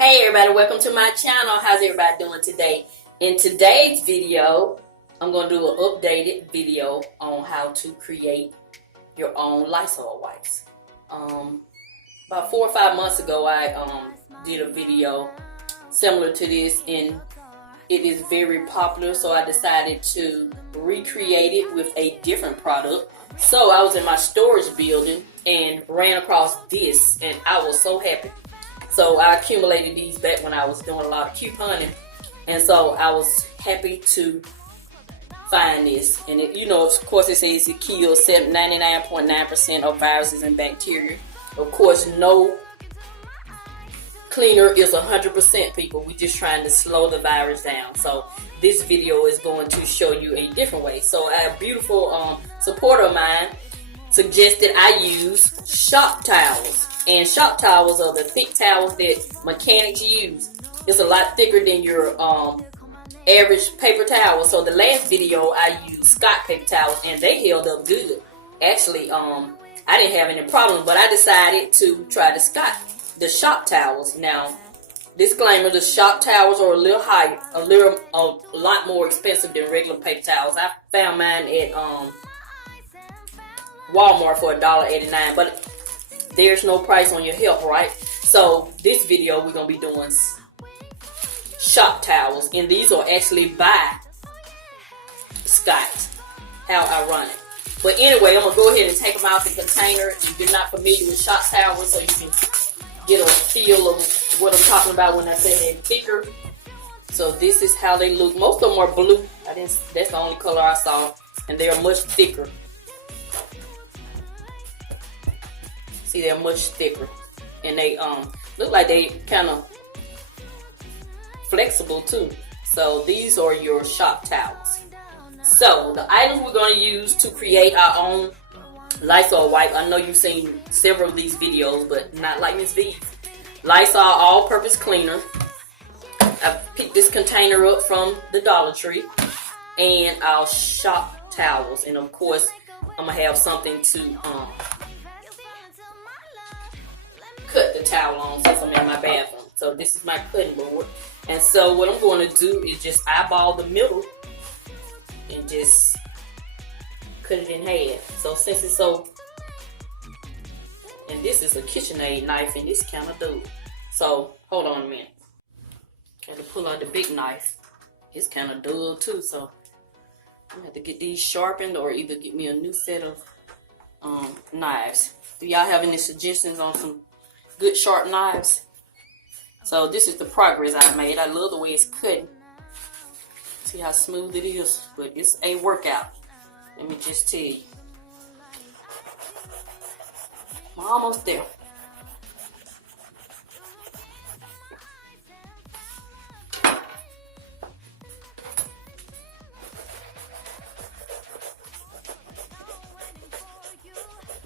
Hey everybody, welcome to my channel. How's everybody doing today? In today's video, I'm going to do an updated video on how to create your own Lysol wipes. About 4 or 5 months ago, I did a video similar to this, and it is very popular, so I decided to recreate it with a different product. So I was in my storage building and ran across this, and I was so happy. So I accumulated these back when I was doing a lot of couponing, and so I was happy to find this. And it, of course, it says it kills 99.9% of viruses and bacteria. Of course, no cleaner is 100%, people. We're just trying to slow the virus down. So this video is going to show you a different way. So a beautiful supporter of mine suggested I use shop towels. And shop towels are the thick towels that mechanics use. It's a lot thicker than your average paper towel. So the last video I used Scott paper towels, and they held up good. Actually, I didn't have any problem, but I decided to try the shop towels. Now, disclaimer: the shop towels are a little higher, a lot more expensive than regular paper towels. I found mine at Walmart for $1.89, but there's no price on your health, right? So this video we're gonna be doing shop towels, and these are actually by Scott. How ironic. But anyway, I'm gonna go ahead and take them out the container. If you're not familiar with shop towels, so you can get a feel of what I'm talking about when I say they're thicker. So this is how they look. Most of them are blue. That's the only color I saw, and they are much thicker. See, they're much thicker, and they look like they kind of flexible too. So these are your shop towels. So the items we're going to use to create our own Lysol wipe. I know you've seen several of these videos, but not like Mrs Vee. Lysol all-purpose cleaner. I picked this container up from the Dollar Tree, and our shop towels. And of course, I'm gonna have something to cut the towel on since I'm in my bathroom. So this is my cutting board. And so what I'm going to do is just eyeball the middle and just cut it in half. So since it's so, and this is a KitchenAid knife, and it's kind of dull. So hold on a minute. Got to pull out the big knife. It's kind of dull too. So I'm gonna have to get these sharpened, or either get me a new set of knives. Do y'all have any suggestions on some good sharp knives? So this is the progress I made. I love the way it's cutting. See how smooth it is, but it's a workout. Let me just tell you. I'm almost there.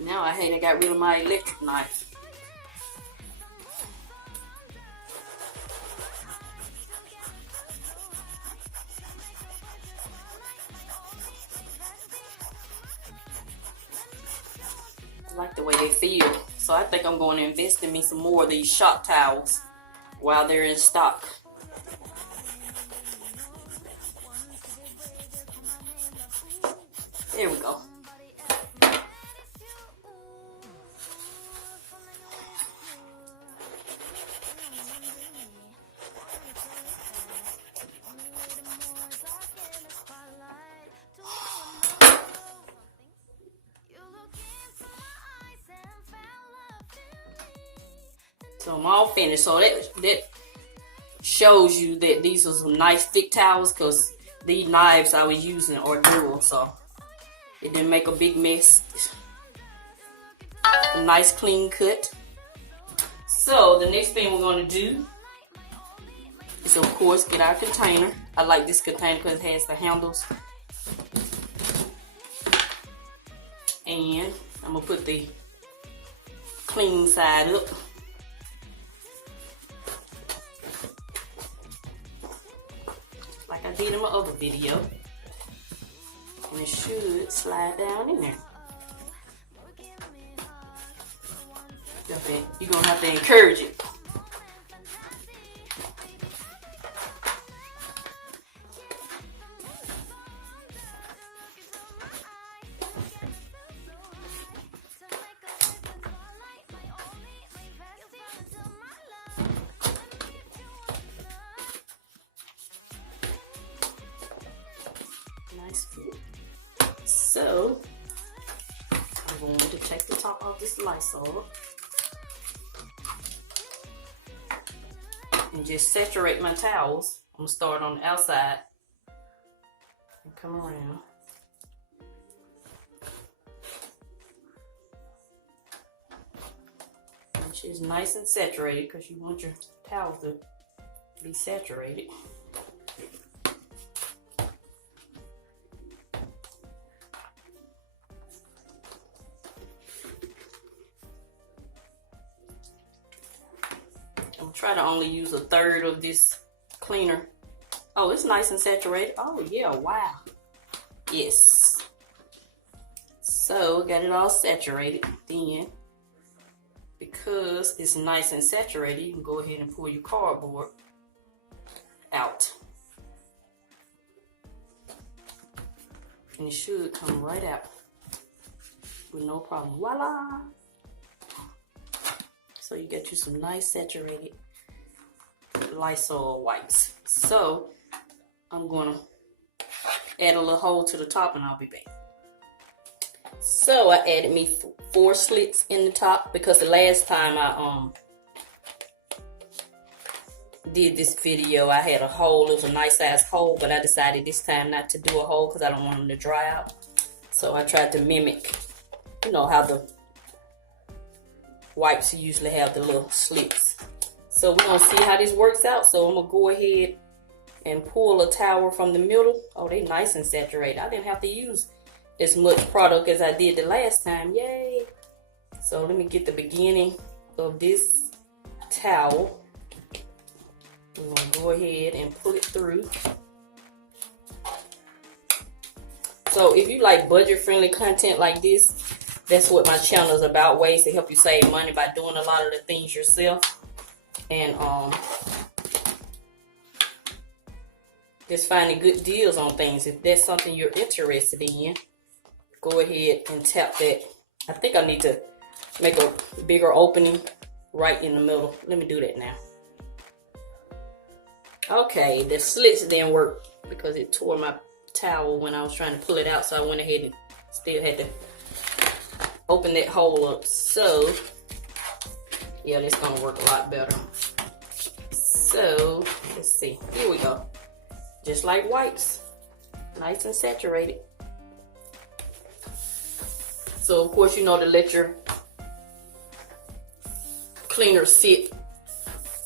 Now I hate I got rid of my electric knife. I like the way they feel, so I think I'm going to invest in me some more of these shop towels while they're in stock. There we go. So I'm all finished. So that shows you that these are some nice thick towels, because these knives I was using are dual, so it didn't make a big mess. A nice clean cut. So the next thing we're going to do is, of course, get our container. I like this container because it has the handles. And I'm going to put the clean side up. Like I did in my other video. And it should slide down in there. You're gonna have to encourage it. So I'm going to take the top of this Lysol and just saturate my towels. I'm gonna start on the outside and come around. And she's nice and saturated because you want your towels to be saturated. I'm trying to only use a third of this cleaner. Oh, it's nice and saturated. Oh yeah, wow. Yes. So got it all saturated. Then because it's nice and saturated, you can go ahead and pull your cardboard out. And it should come right out with no problem. Voila! So you get you some nice saturated Lysol wipes. So I'm gonna add a little hole to the top and I'll be back. So I added me 4 slits in the top because the last time I did this video I had a hole. It was a nice size hole, but I decided this time not to do a hole because I don't want them to dry out. So I tried to mimic, you know, how the wipes usually have the little slits. So we're gonna see how this works out. So I'm gonna go ahead and pull a towel from the middle. Oh, they nice and saturated. I didn't have to use as much product as I did the last time. Yay! So let me get the beginning of this towel. We're gonna go ahead and pull it through. So if you like budget-friendly content like this, that's what my channel is about, ways to help you save money by doing a lot of the things yourself. And just finding good deals on things. If that's something you're interested in, go ahead and tap that. I think I need to make a bigger opening right in the middle. Let me do that now. Okay, the slits didn't work because it tore my towel when I was trying to pull it out, so I went ahead and still had to open that hole up. So yeah, that's gonna work a lot better. So let's see, here we go. Just like wipes, nice and saturated. So of course, you know, to let your cleaner sit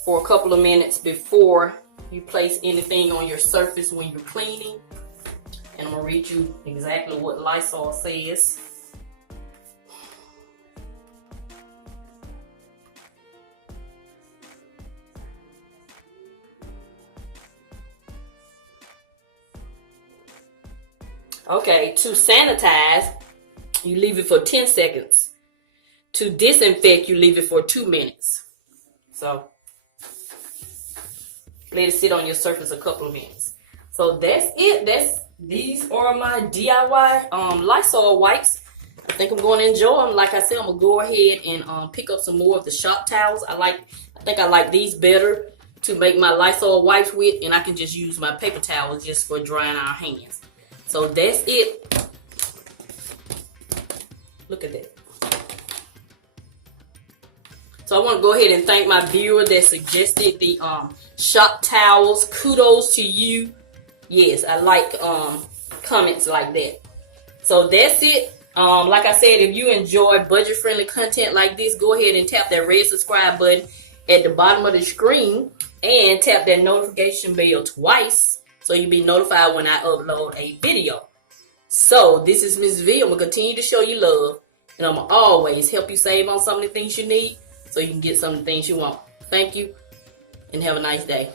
for a couple of minutes before you place anything on your surface when you're cleaning. And I'm gonna read you exactly what Lysol says. Okay, to sanitize, you leave it for 10 seconds. To disinfect, you leave it for 2 minutes. So let it sit on your surface a couple of minutes. So that's it. These are my DIY Lysol wipes. I think I'm going to enjoy them. Like I said, I'm gonna go ahead and pick up some more of the shop towels. I think I like these better to make my Lysol wipes with, and I can just use my paper towels just for drying our hands. So that's it. Look at that. So I want to go ahead and thank my viewer that suggested the shop towels. Kudos to you. Yes, I like comments like that. So that's it. Like I said, if you enjoy budget-friendly content like this, go ahead and tap that red subscribe button at the bottom of the screen and tap that notification bell twice so you'll be notified when I upload a video. So this is Mrs Vee. I'm going to continue to show you love, and I'm going to always help you save on some of the things you need so you can get some of the things you want. Thank you, and have a nice day.